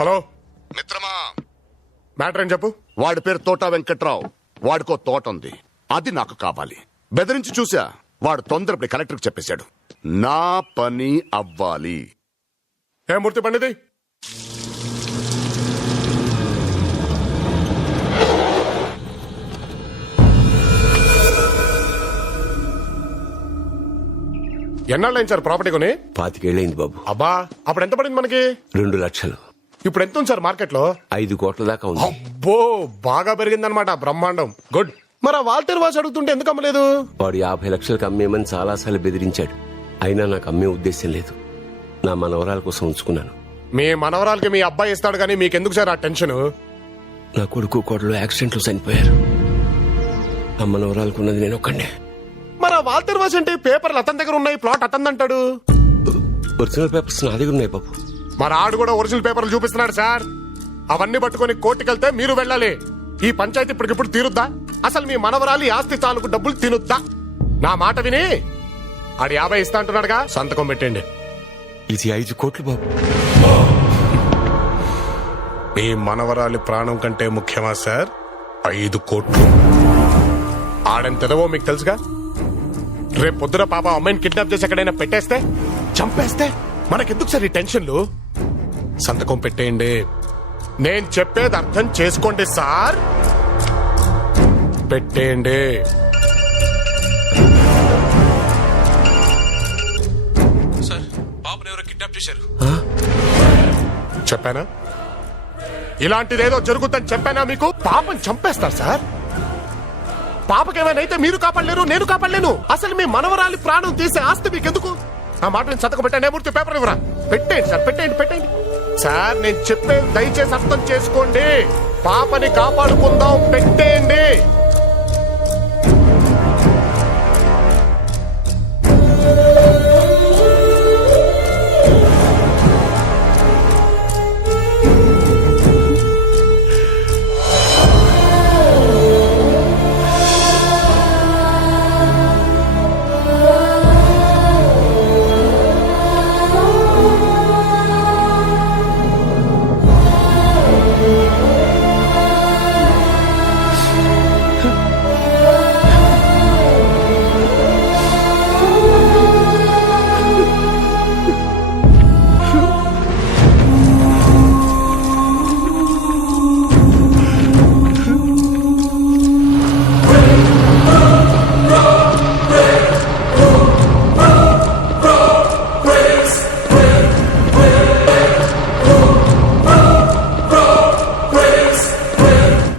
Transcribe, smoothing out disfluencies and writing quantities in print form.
Hello మిత్రమా, matter ఏం చెప్పు. వాడి పేరు తోట వెంకట్రావు. వాడికో తోట ఉంది, అది నాకు కావాలి. బెదిరించి చూసా, వాడు తొందరపడి కలెక్టర్కి చెప్పేశాడు. నా పని అవ్వాలి. ఏ మూర్తి పండిది, ఎన్నాళ్ళైంది సార్ ప్రాపర్టీ కొని? 25 ఏళ్ళైంది బాబు. అబ్బా, అప్పుడు ఎంత పడింది మనకి? 2 లక్షలు. ఇప్పుడు ఎంత ఉంది సార్ మార్కెట్ లో? 5 కోట్ల దాకా ఉంది. అబ్బో, బాగా పెరిగిందనమాట. బ్రహ్మాండం, గుడ్. మరి ఆ వాల్తేరు వాసి అడుగుతుంటే ఎందుకు అమ్మలేదు? వాడు 50 లక్షలకు అమ్మేమని చాలాసార్లు బెదిరించాడు. అయినా నాకు అమ్మే ఉద్దేశం లేదు. నా మనవరాల కోసం ఉంచుకున్నాను. మీ మనవరాలకి మీ అబ్బాయి ఇస్తాడు కానీ మీకెందుకు సార్ ఆ టెన్షన్? నా కొడుకు కోడలు యాక్సిడెంట్లో చనిపోయారు. ఆ మనవరాలకు ఉన్నది నేను ఒక్కడే. మరి ఆ వాల్తేరు వాసి అంటే పేపర్లు అతని దగ్గర ఉన్నాయి, ప్లాట్ అతని అంటాడు. ఒరిజినల్ పేపర్స్ నా దగ్గర ఉన్నాయి బాబు. మరి ఆడు కూడా ఒరిజినల్ పేపర్లు చూపిస్తున్నాడు సార్. అవన్నీ పట్టుకుని కోర్టుకెళ్తే మీరు వెళ్ళాలి. ఈ పంచాయతీ ఇప్పటికిప్పుడు తీరుద్దా? అసలు మీ మనవరాలి ఆస్తి తాలూకు డబ్బులు తినుద్దా? నా మాట విని ఆడు 50 ఇస్తా అంటున్నాడుగా, సంతకం పెట్టండి. ఇది 5 కోట్లు బాబు. మీ మనవరాలి ప్రాణం కంటే ముఖ్యమా సార్ 5 కోట్లు? ఆడెంతదవో మీకు తెలుసుగా. రేపు పొద్దున పాప అమ్మాయిని కిడ్నాప్ చేసి ఎక్కడైనా పెట్టేస్తే, చంపేస్తే మనకెందుకు సార్ ఈ టెన్షన్లు? సంతకం పెట్టేయండి. నేను చెప్పేది అర్థం చేసుకోండి సార్. పెట్టేయండి. సార్, బాబుని ఎవరో కిడ్నాప్ చేశారు. చెప్పానా? ఇలాంటిదేదో జరుగుతుందని చెప్పానా మీకు? పాపని చంపేస్తారు సార్. పాపకేమైనా అయితే మీరు కాపాడలేరు, నేను కాపాడలేను. అసలు మీ మనవరాలి ప్రాణం తీసే ఆస్తి మీకెందుకు? ఆ మాట నేను సంతకం పెట్టండి. మూర్తి పేపర్ ఇవ్వరా? పెట్టేయండి సార్, పెట్టేయండి సార్. నేను చెప్పేది దయచేసి అర్థం చేసుకోండి. పాపని కాపాడుకుందాం, పెట్టేయండి.